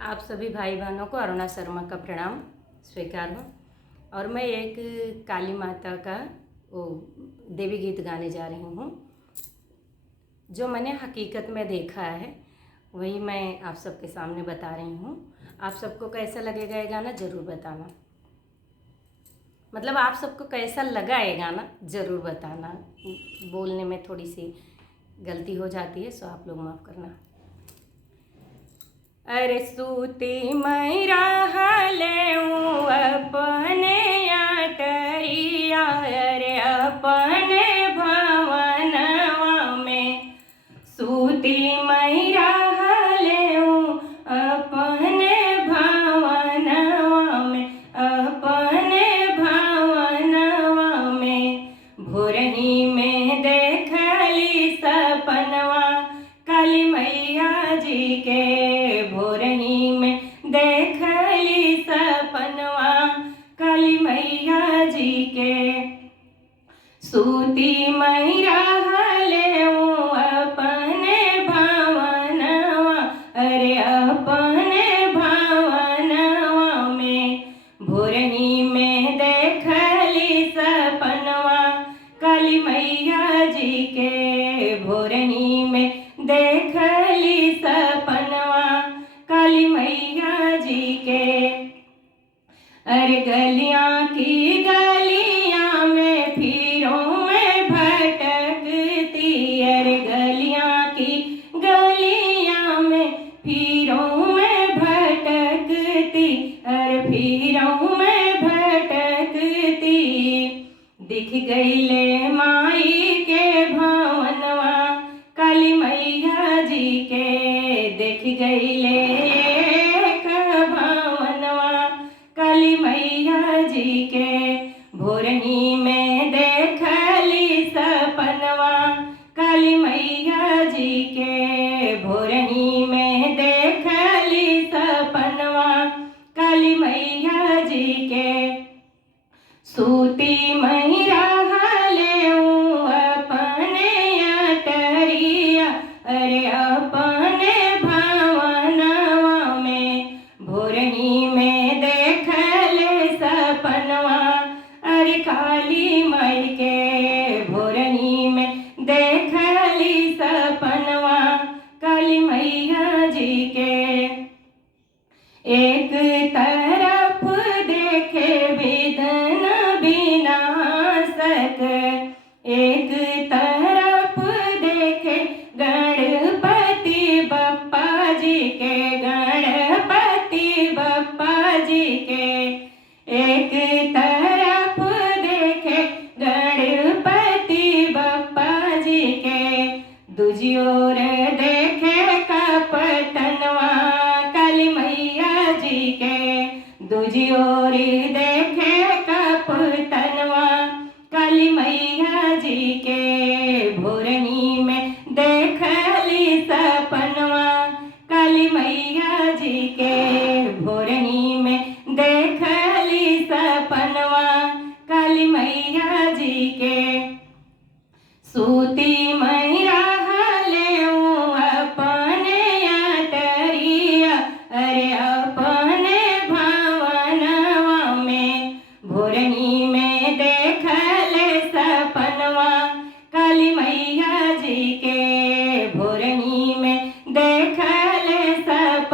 आप सभी भाई बहनों को अरुणा शर्मा का प्रणाम स्वीकार हो। और मैं एक काली माता का वो देवी गीत गाने जा रही हूँ जो मैंने हकीकत में देखा है, वही मैं आप सबके सामने बता रही हूँ। आप सबको कैसा लगेगा ये गाना ज़रूर बताना, मतलब आप सबको कैसा लगा ये गाना ज़रूर बताना। बोलने में थोड़ी सी गलती हो जाती है, सो आप लोग माफ़ करना। अरे सूती मैं रहले अपने आटरिया, अरे अपने भवनवा में सूती मैं रहले अपने भवनवा में, अपने भवनवा में। भोरही में देखली सपनवा काली मैया जी के, भोरही में देखली सपनवा काली मैया जी के। सूती मैं रहले अपने भवनवा, अरे अपने भवनवा में। भोरही में देखली सपनवा काली मैया जी के, भोरही में देखली सपनवा काली मैया जी के। अरे गलियां की गलियां में फिरों में भटकती, अरे गलियां की गलियां में फिरों में भटकती, अरे फिरों में भटकती। दिख गईले माई के भवनवा काली मैया जी के, देख गईले एक भवनवा काली मैया जी के। भोरही में देखली सपनवा काली मैया जी के, भोरही में देखली सपनवा काली मैया जी के। सूती मैं रहले अपने आटरिया, अरे अपने भवनवा में। भोरही में देखले सपनवा अरे काली माई के, भोरही में देखली सपनवा काली मैया जी के। एक तरफ देखे विघ्न विनाशक, एक तरफ देखे गणपति बप्पा जी के, गणपति बप्पा जी के। एक तरफ देखे गणपति बप्पा जी के, दूजी ओर देखे कपटनवा काली मैया जी के, दूजी ओर